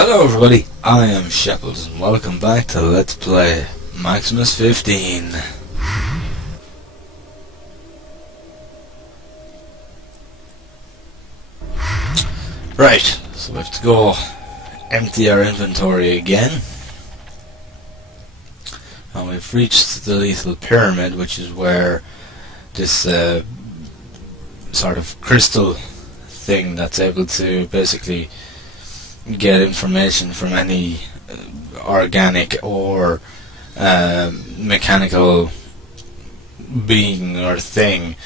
Hello everybody, I am Shepard and welcome back to Let's Play Maximus 15. Right, so we have to go empty our inventory again. And we've reached the Lethal Pyramid, which is where this sort of crystal thing that's able to basically get information from any organic or mechanical being or thing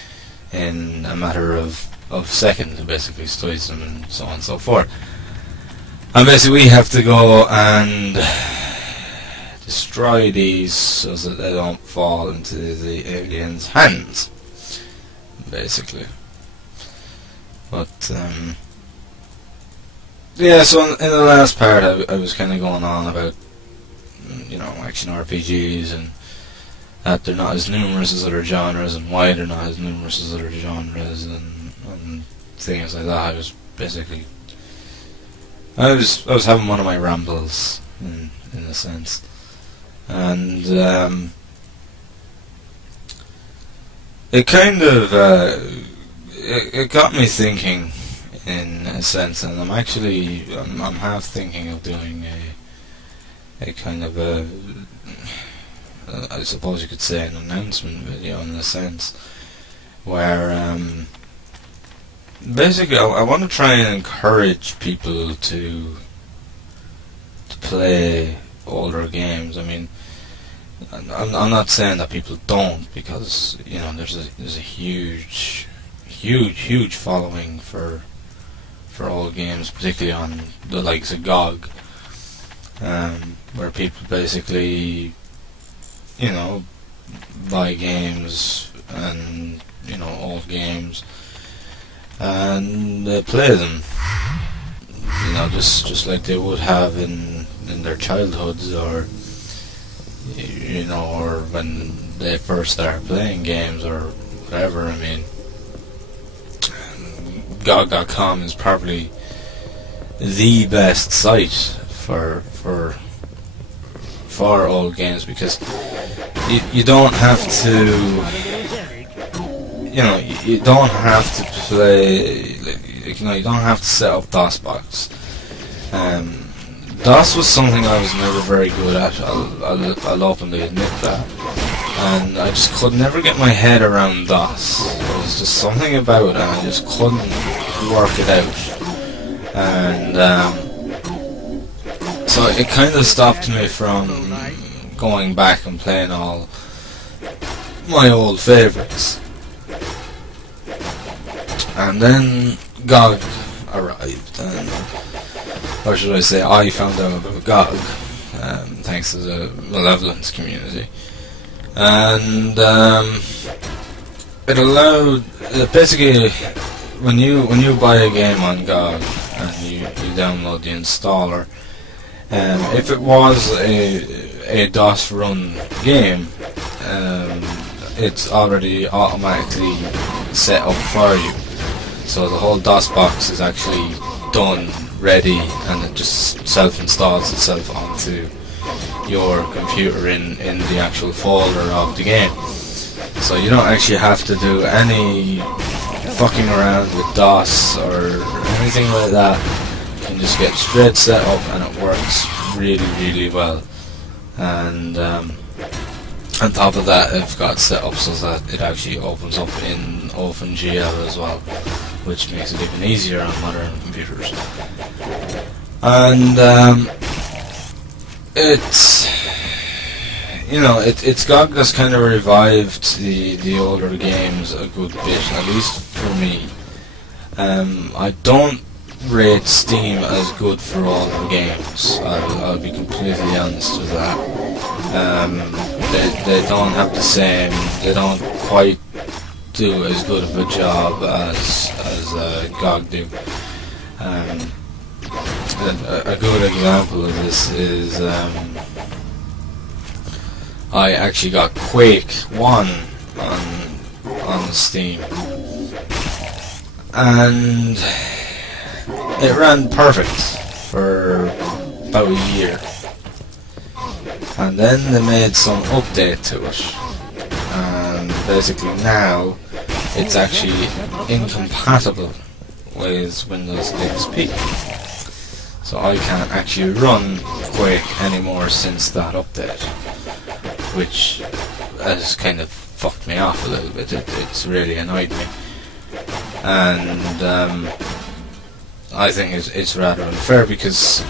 in a matter of seconds. It basically studies them and so on and so forth. And basically we have to go and destroy these so that they don't fall into the aliens' hands, basically. But yeah, so in the last part I was kind of going on about, you know, action RPGs and that they're not as numerous as other genres and why they're not as numerous as other genres and things like that. I was basically I was having one of my rambles in a sense, and it kind of it got me thinking in a sense, and I'm half thinking of doing a kind of a I suppose you could say an announcement video in a sense, where basically I want to try and encourage people to play older games. I mean, I'm not saying that people don't, because you know there's a huge following for old games, particularly on the likes of GOG, where people basically, you know, buy games and, you know, old games and they play them, you know, just like they would have in their childhoods, or you know, or when they first started playing games or whatever. I mean, GOG.com is probably the best site for old games, because you don't have to, you know, you don't have to play, you know, you don't have to set up DOSBox. DOS was something I was never very good at. I'll openly admit that, and I just could never get my head around DOS. There was just something about it, and I just couldn't work it out. And so it kind of stopped me from going back and playing all my old favourites. And then GOG arrived, and, or should I say, I found out about GOG, thanks to the Malevolence community. And it allowed, basically, when you buy a game on GOG and you download the installer, if it was a DOS run game, it's already automatically set up for you. So the whole DOS box is actually done, ready, and it just self-installs itself onto your computer in the actual folder of the game. So you don't actually have to do any fucking around with DOS or anything like that. You can just get straight set up and it works really well. And on top of that, I've got set up so that it actually opens up in OpenGL as well, which makes it even easier on modern computers. And it's, you know, it's GOG that's kind of revived the older games a good bit, at least for me. I don't rate Steam as good for older games. I'll be completely honest with that. They don't have the same, they don't quite do as good of a job as GOG do. A good example of this is I actually got Quake 1 on Steam, and it ran perfect for about a year. And then they made some update to it. And basically now it's actually incompatible with Windows XP. So I can't actually run Quake anymore since that update, which has kind of fucked me off a little bit. It's really annoyed me, and I think it's rather unfair because,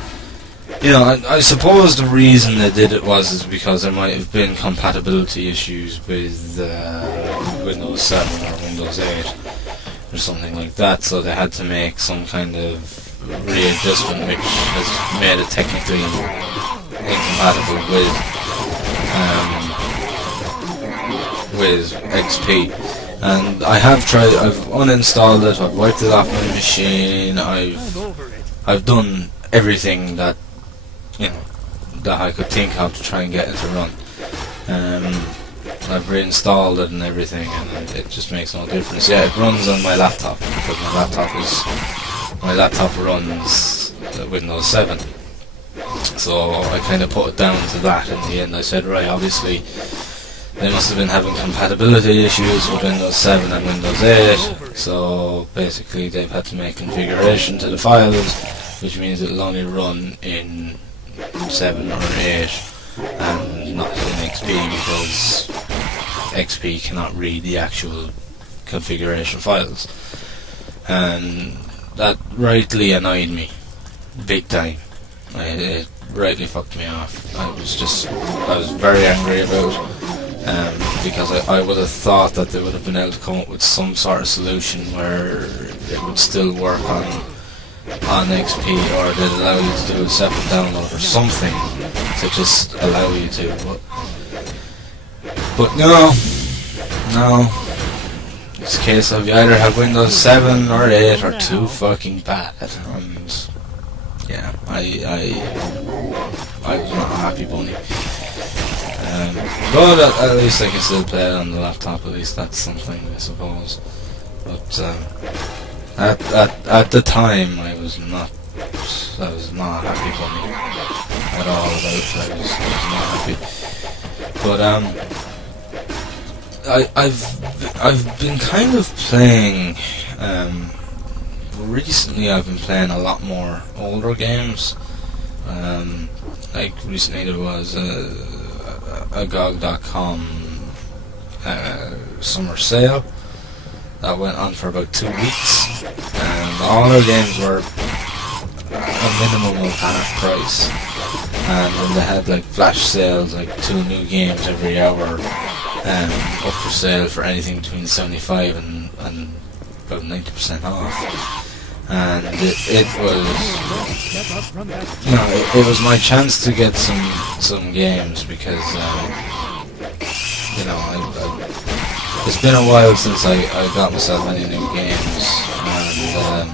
you know, I suppose the reason they did it is because there might have been compatibility issues with Windows 7 or Windows 8 or something like that, so they had to make some kind of readjustment which has made it technically incompatible with XP. And I have tried, I've uninstalled it, I've wiped it off my machine, I've done everything that, you know, that I could think of to try and get it to run. I've reinstalled it and everything, and it just makes no difference. Yeah, it runs on my laptop because my laptop runs Windows 7. So I kind of put it down to that in the end. I said, right, obviously they must have been having compatibility issues with Windows 7 and Windows 8, so basically they've had to make configuration to the files, which means it'll only run in 7 or 8 and not in XP, because XP cannot read the actual configuration files. And that rightly annoyed me big time. It rightly fucked me off. I was very angry about it, because I would have thought that they would have been able to come up with some sort of solution where it would still work on XP, or they'd allow you to do a separate download or something to just allow you to, but no, it's a case of you either have Windows 7 or 8 or too fucking bad, and yeah, I was not a happy bunny. But at least I can still play it on the laptop. At least that's something, I suppose. But at the time, I was not a happy bunny at all about it. I was not happy. But I've been kind of playing. Recently, I've been playing a lot more older games. Like recently, there was a GOG.com summer sale that went on for about 2 weeks, and all our games were a minimum of half price. And then they had like flash sales, like 2 new games every hour, up for sale for anything between 75 and about 90% off. And it was, you know, it was my chance to get some games, because you know, it's been a while since I got myself any new games, and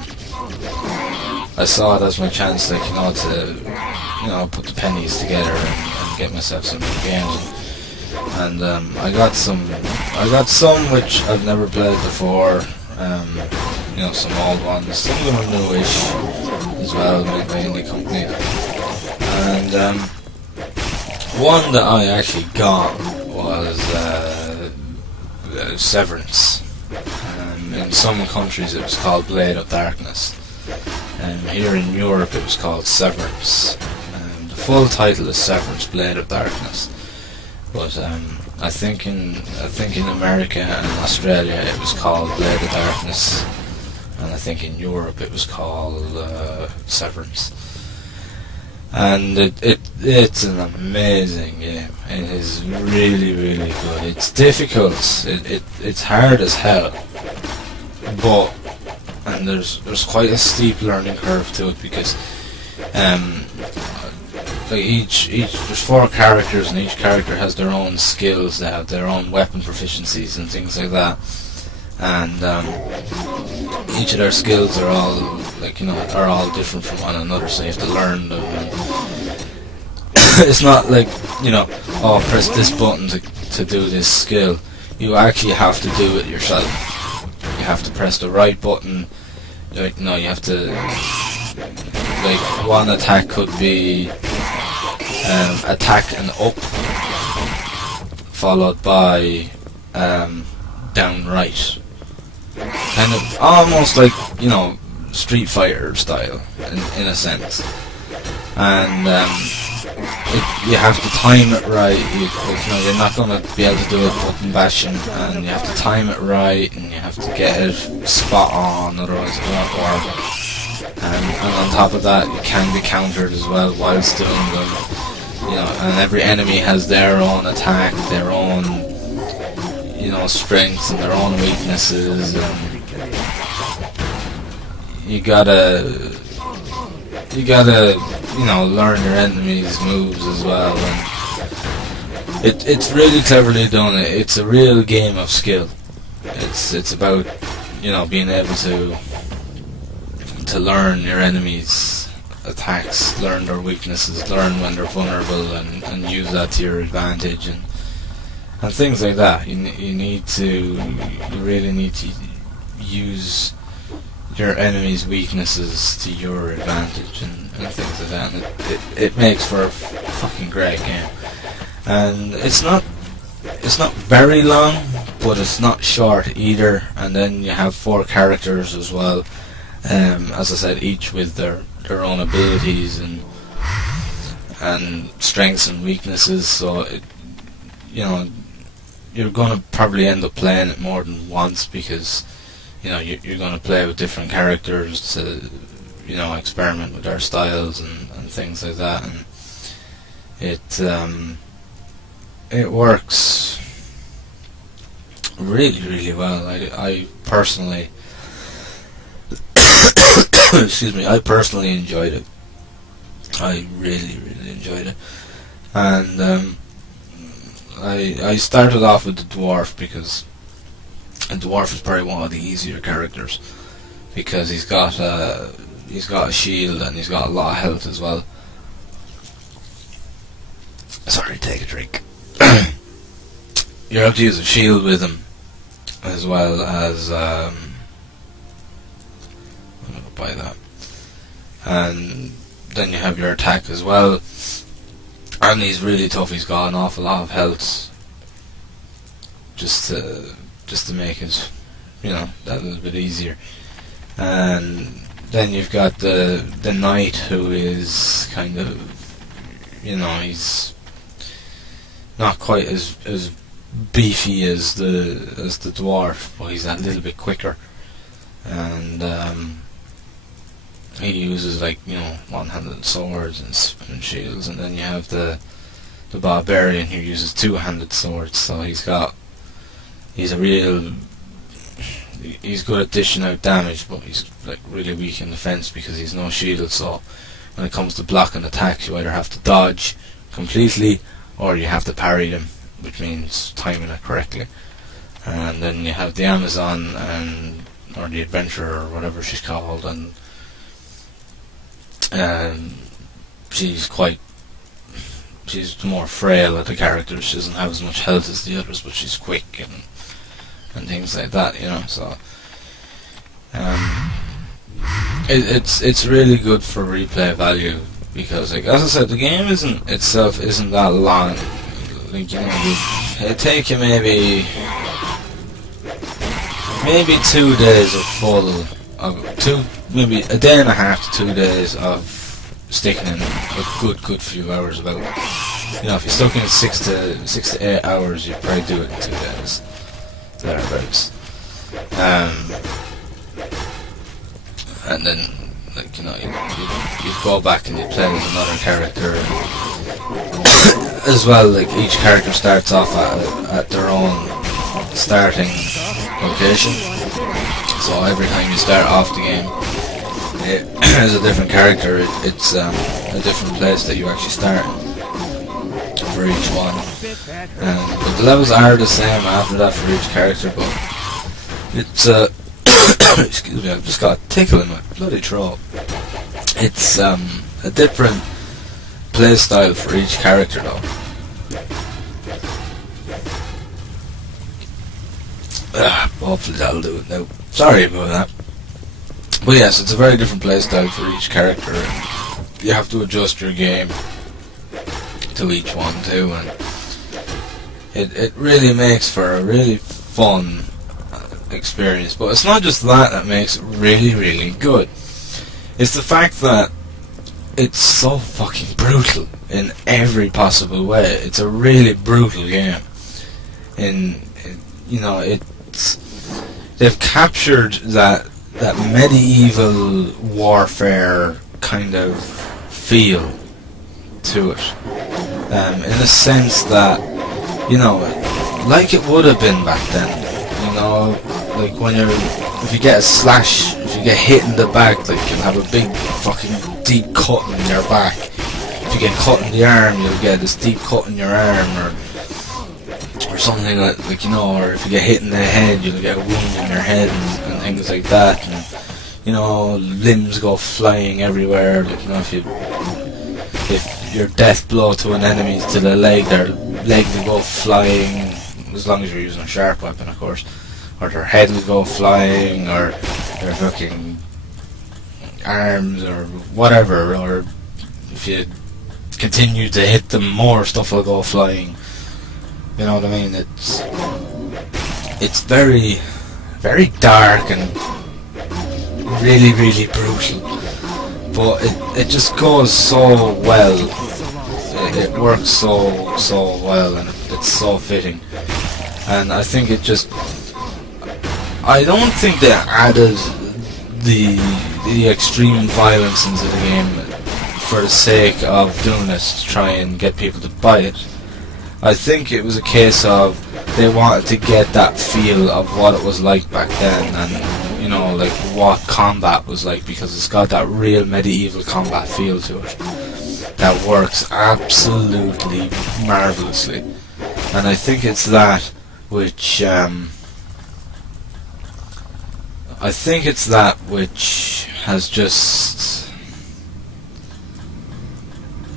I saw it as my chance, like, you know, to put the pennies together and get myself some new games. And I got some which I've never played before. You know, some old ones. Some of them are newish as well, made by indie company. And one that I actually got was Severance. In some countries it was called Blade of Darkness. Here in Europe it was called Severance. The full title is Severance: Blade of Darkness. But I think in America and Australia it was called Blade of Darkness, and I think in Europe it was called Severance. And it's an amazing game. It is really, really good. It's difficult. It's hard as hell. But there's quite a steep learning curve to it, because like there's 4 characters, and each character has their own skills. They have their own weapon proficiencies and things like that, and each of their skills are all, like, you know, are all different from one another, so you have to learn them. It's not like, you know, oh, press this button to do this skill. You actually have to do it yourself. You have to press the right button. Like, no, you have to like one attack could be attack and up, followed by down right, kind of almost like, you know, Street Fighter style in a sense. And you have to time it right. You know, you're not going to be able to do it button bashing, and you have to time it right, and you have to get it spot on, otherwise it won't work. And on top of that, it can be countered as well whilst doing them. You know, and every enemy has their own attack, their own, you know, strengths and their own weaknesses, and you gotta, you know, learn your enemies' moves as well. And it's really cleverly done. It's a real game of skill. It's about, you know, being able to learn your enemies' attacks, learn their weaknesses, learn when they're vulnerable, and use that to your advantage, and things like that. You really need to use your enemy's weaknesses to your advantage, and things like that. And it makes for a fucking great game. And it's not very long, but it's not short either. And then you have 4 characters as well, as I said, each with their own abilities and strengths and weaknesses. So you know, you're going to probably end up playing it more than once, because you know, you're going to play with different characters to, you know, experiment with their styles and things like that. And it works really, really well. I personally excuse me, I personally enjoyed it. I really, really enjoyed it. And I started off with the dwarf, because a dwarf is probably one of the easier characters, because he's got a shield and he's got a lot of health as well. Sorry, take a drink. You have to use a shield with him, as well as I'm gonna go buy that. And then you have your attack as well, and he's really tough. He's got an awful lot of health, just to make it, you know, that little bit easier. And then you've got the knight, who is kind of, you know, he's not quite as beefy as the dwarf, but he's a little bit quicker. And he uses, like, you know, one-handed swords and shields. And then you have the barbarian, who uses two-handed swords. So he's good at dishing out damage, but he's like really weak in defense because he's no shield. So when it comes to blocking attacks, you either have to dodge completely or you have to parry them, which means timing it correctly. And then you have the Amazon, or the adventurer, or whatever she's called, and she's the more frail of the characters. She doesn't have as much health as the others, but she's quick and things like that, you know. So it's really good for replay value, because, like, as I said, the game isn't that long. Like, you know, it'll take you maybe 2 days maybe a day and a half to 2 days of sticking in a good few hours. About, you know, if you're stuck in 6 to 8 hours, you'd probably do it in 2 days, thereabouts. And then, like, you know, you'd go back and you'd play with another character as well. Like, each character starts off at their own starting location, so every time you start off the game, it is a different character. It's a different place that you actually start for each one. But the levels are the same after that for each character, but it's excuse me, I've just got a tickle in my bloody throat. It's a different play style for each character, though. Hopefully that'll do it now. Sorry about that. But yes, it's a very different play style for each character. you have to adjust your game to each one too, and it really makes for a really fun experience. But it's not just that makes it really, really good. It's the fact that it's so fucking brutal in every possible way. It's a really brutal game. You know, they've captured that medieval warfare kind of feel to it, in the sense that, you know, like it would have been back then. You know, like if you get a slash, if you get hit in the back, like you'll have a big fucking deep cut in your back. If you get cut in the arm, you'll get this deep cut in your arm, or something like you know, or if you get hit in the head, you'll get a wound in your head and things like that. And, you know, limbs go flying everywhere. Like, you know, if your death blow to an enemy to the leg, their leg will go flying, as long as you're using a sharp weapon, of course. Or their head will go flying, or their fucking arms, or whatever. Or if you continue to hit them more, stuff will go flying. You know what I mean? It's very, very dark and really, really brutal. But it just goes so well. It works so well, and it's so fitting. And I think I don't think they added the extreme violence into the game for the sake of doing it to try and get people to buy it. I think it was a case of they wanted to get that feel of what it was like back then, and, you know, like what combat was like, because it's got that real medieval combat feel to it that works absolutely marvellously. And I think it's that which has just,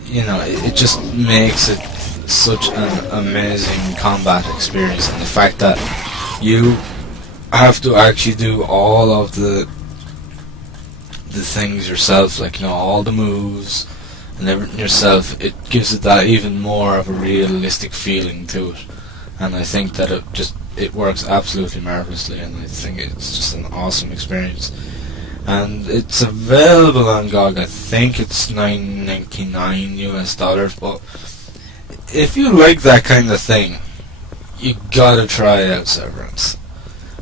you know, it just makes it such an amazing combat experience. And the fact that you have to actually do all of the things yourself, like, you know, all the moves and everything yourself, it gives it that even more of a realistic feeling to it. And I think that it works absolutely marvelously, and I think it's just an awesome experience. And it's available on GOG. I think it's $9.99 US, but if you like that kind of thing, you gotta try out Severance.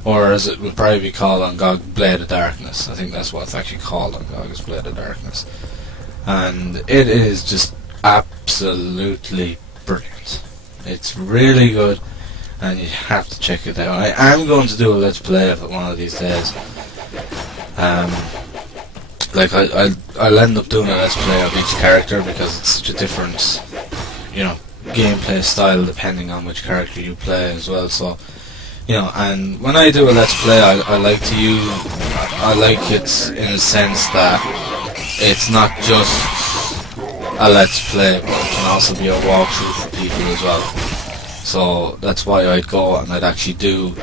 Or as it would probably be called on GOG, Blade of Darkness. I think that's what it's actually called on GOG, is Blade of Darkness. And it is just absolutely brilliant. It's really good, and you have to check it out. I am going to do a Let's Play of it one of these days. Like, I'll end up doing a Let's Play of each character, because it's such a different, you know, gameplay style depending on which character you play as well. So, you know, and when I do a Let's Play, I like it in the sense that it's not just a Let's Play, but it can also be a walkthrough for people as well. So that's why I'd go and I'd actually do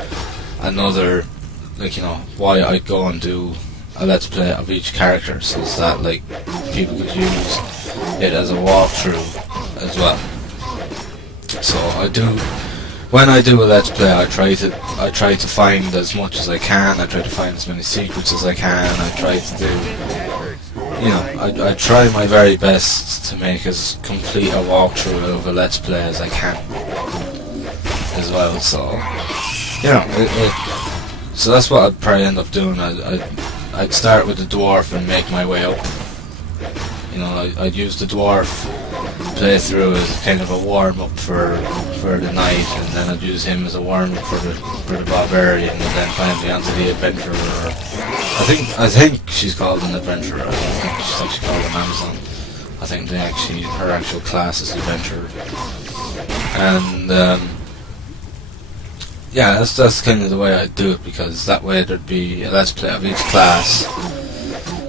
another, like, you know, why I'd go and do a Let's Play of each character, so that, like, people could use it as a walkthrough as well. So when I do a Let's Play, I try to find as much as I can. I try to find as many secrets as I can. I try to do, you know, I try my very best to make as complete a walkthrough of a Let's Play as I can as well. So, you know, so that's what I'd probably end up doing. I'd start with the dwarf and make my way up. You know, I'd use the dwarf playthrough as kind of a warm-up for the night, and then I'd use him as a warm-up for the barbarian, and then finally onto the adventurer. I think she's called an adventurer. I don't think she's actually called an Amazon. I think her actual class is adventurer. And yeah, that's kind of the way I'd do it, because that way there'd be a Let's Play of each class.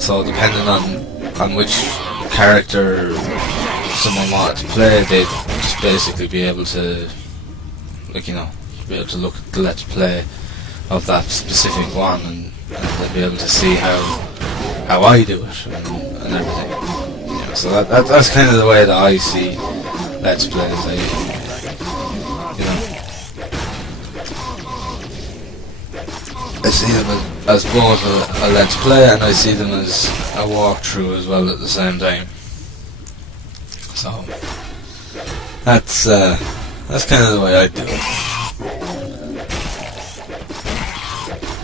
So depending on which character someone wanted to play, they'd just basically be able to, like, you know, be able to look at the Let's Play of that specific one, and they'd be able to see how I do it and everything. You know, So that's kind of the way that I see Let's Plays. You know, I see them as both a Let's Play, and I see them as a walkthrough as well at the same time. So that's kind of the way I do it.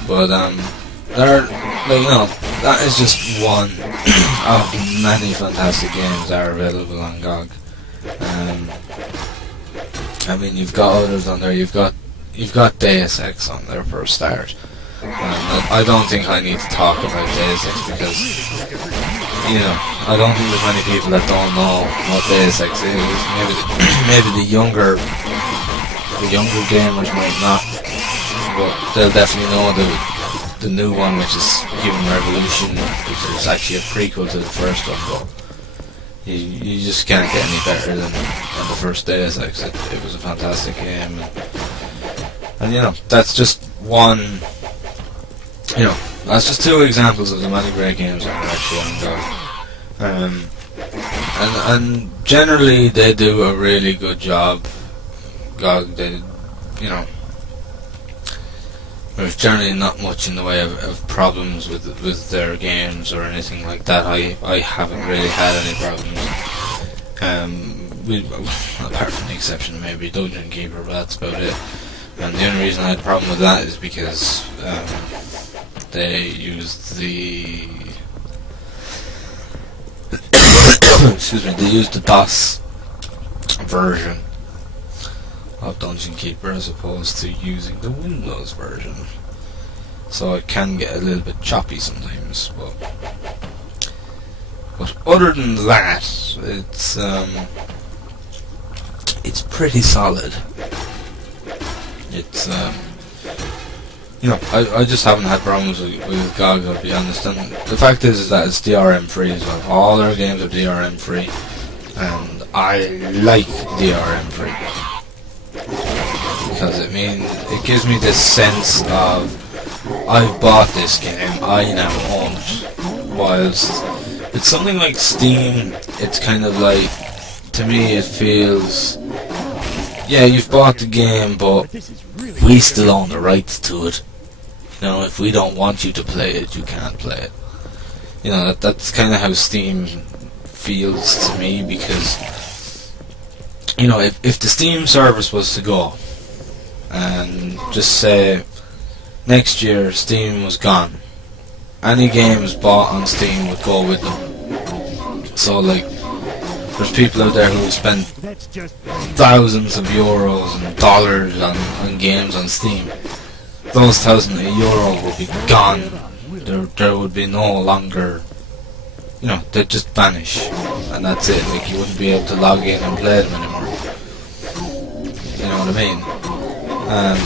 But there, like, you know, that is just one of many fantastic games that are available on GOG. I mean, you've got others on there. You've got Deus Ex on there for a start. I don't think I need to talk about Deus Ex because, you know, I don't think there's many people that don't know what Deus Ex is. Maybe the younger gamers might not, but they'll definitely know the new one, which is Human Revolution, which is actually a prequel to the first one. But you just can't get any better than the first Deus Ex. It was a fantastic game, and you know, that's just one. You know, that's just two examples of the many great games that are actually on GOG. And generally they do a really good job. GOG, you know, there's generally not much in the way of problems with their games or anything like that. I haven't really had any problems. Apart from the exception of maybe Dungeon Keeper, but that's about it. And the only reason I had a problem with that is because they used the excuse me, they used the DOS version of Dungeon Keeper as opposed to using the Windows version, so it can get a little bit choppy sometimes. But other than that, it's pretty solid. It's you know, I just haven't had problems with GOG, I'll be honest. And the fact is that it's DRM free as well. All their games are DRM free, and I like DRM free because it gives me this sense of I've bought this game, I now own it. Whilst it's something like Steam, it's kind of like, to me it feels, yeah, you've bought the game, but we still own the rights to it. You know, if we don't want you to play it, you can't play it. You know, that's kind of how Steam feels to me, because, you know, if the Steam service was to go, and just say next year Steam was gone, any games bought on Steam would go with them. So, like, there's people out there who spend thousands of euros and dollars on games on Steam. Those thousands of euros would be gone. There would be no longer, you know, they'd just vanish, and that's it. Like, you wouldn't be able to log in and play them anymore. You know what I mean?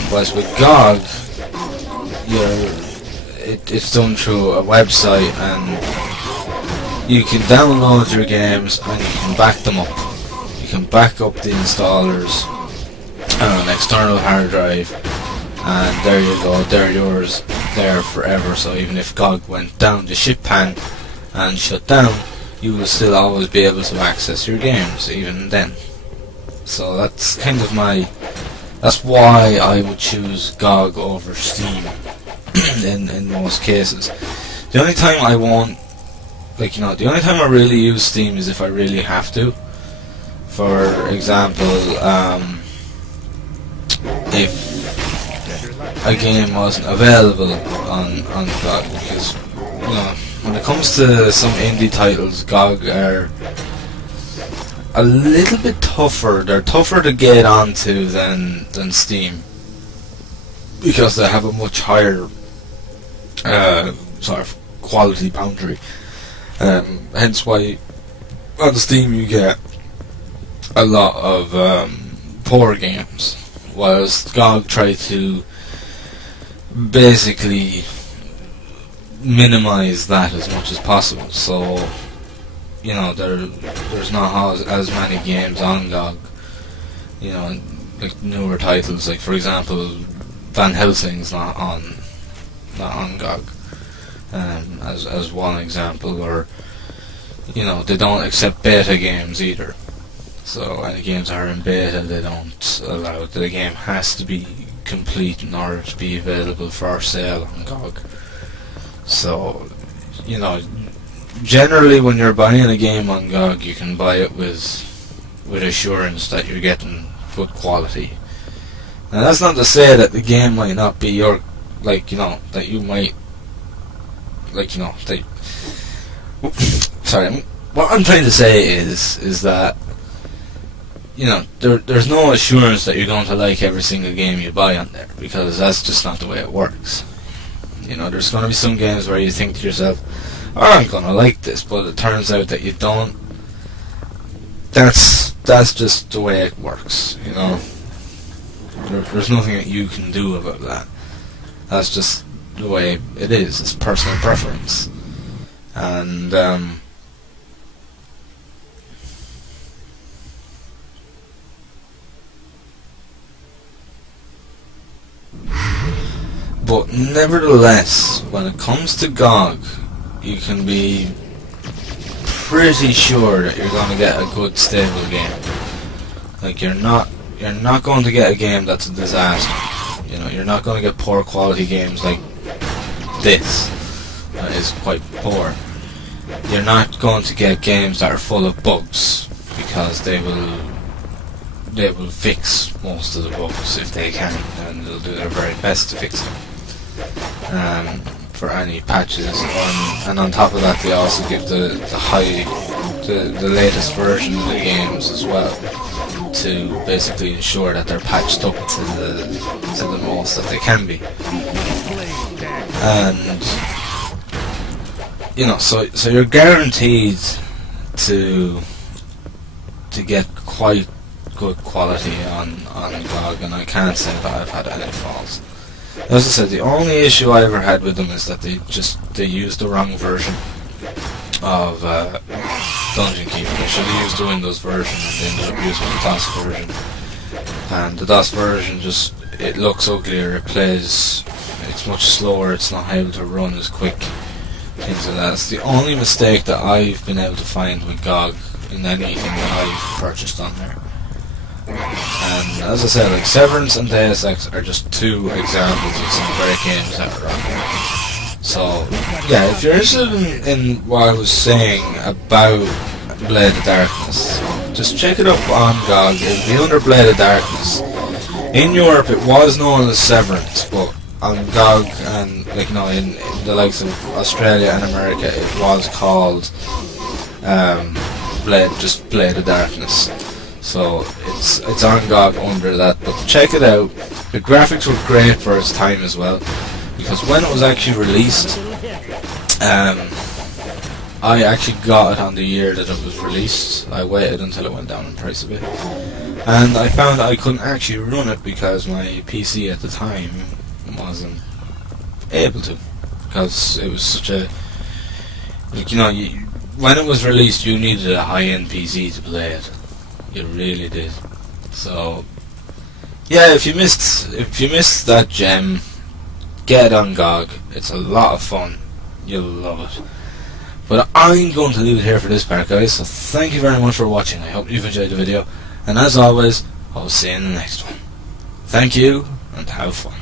Whereas with GOG, it's done through a website, and you can download your games and you can back them up. You can back up the installers on an external hard drive, and there you go, they're yours there forever. So even if GOG went down the ship pan and shut down, you will still always be able to access your games even then. So that's kind of that's why I would choose GOG over Steam in most cases. The only time I won't, like, you know, the only time I really use Steam is if I really have to. For example, if a game wasn't available on GOG, because, you know, when it comes to some indie titles, GOG are a little bit tougher. They're tougher to get onto than Steam, because they have a much higher sort of quality boundary. Hence why on Steam you get a lot of poor games, whilst GOG try to basically minimize that as much as possible. So, you know, there's not as many games on GOG. You know, like newer titles, like for example, Van Helsing's not on GOG, as one example, or, you know, they don't accept beta games either. So any games that are in beta, they don't allow it. The game has to be complete in order to be available for sale on GOG. So, you know, generally when you're buying a game on GOG, you can buy it with assurance that you're getting good quality. Now that's not to say that the game might not be your, like, you know, that you might, like, you know, they, sorry, what I'm trying to say is that, you know, there's no assurance that you're going to like every single game you buy on there, because that's just not the way it works. You know, there's going to be some games where you think to yourself, oh, I'm going to like this, but it turns out that you don't. That's just the way it works, you know. There's nothing that you can do about that. That's just the way it is. It's personal preference. And, but nevertheless, when it comes to GOG, you can be pretty sure that you're going to get a good, stable game. Like, you're not going to get a game that's a disaster. You know, you're not going to get poor quality games like this, that is quite poor. You're not going to get games that are full of bugs, because they will fix most of the bugs if they can, and they'll do their very best to fix them for any patches. And on top of that, they also give the latest version of the games as well, to basically ensure that they're patched up to the most that they can be. And, you know, so you're guaranteed to get quite good quality on GOG, and I can't say that I've had any faults. As I said, the only issue I ever had with them is that they used the wrong version of Dungeon Keeper. They should have used the Windows version, and they ended up using the DOS version. And the DOS version just, it looks uglier, it plays, it's much slower, it's not able to run as quick, things like that. It's the only mistake that I've been able to find with GOG in anything that I've purchased on there. And as I said, like, Severance and Deus Ex are just two examples of some great games that are on there. So, yeah, if you're interested in what I was saying about Blade of Darkness, just check it up on GOG. It'll be under Blade of Darkness. In Europe, it was known as Severance, but on GOG and, like, no, in the likes of Australia and America, it was called Blade of Darkness. So it's on GOG under that, but check it out. The graphics were great for its time as well, because when it was actually released, I actually got it on the year that it was released. I waited until it went down in price a bit, and I found I couldn't actually run it because my PC at the time wasn't able to, because it was such a, like, you know, when it was released, you needed a high-end PC to play it. You really did. So, yeah, if you missed that gem, get it on GOG. It's a lot of fun. You'll love it. But I'm going to leave it here for this part, guys. So thank you very much for watching. I hope you've enjoyed the video. And as always, I'll see you in the next one. Thank you, and have fun.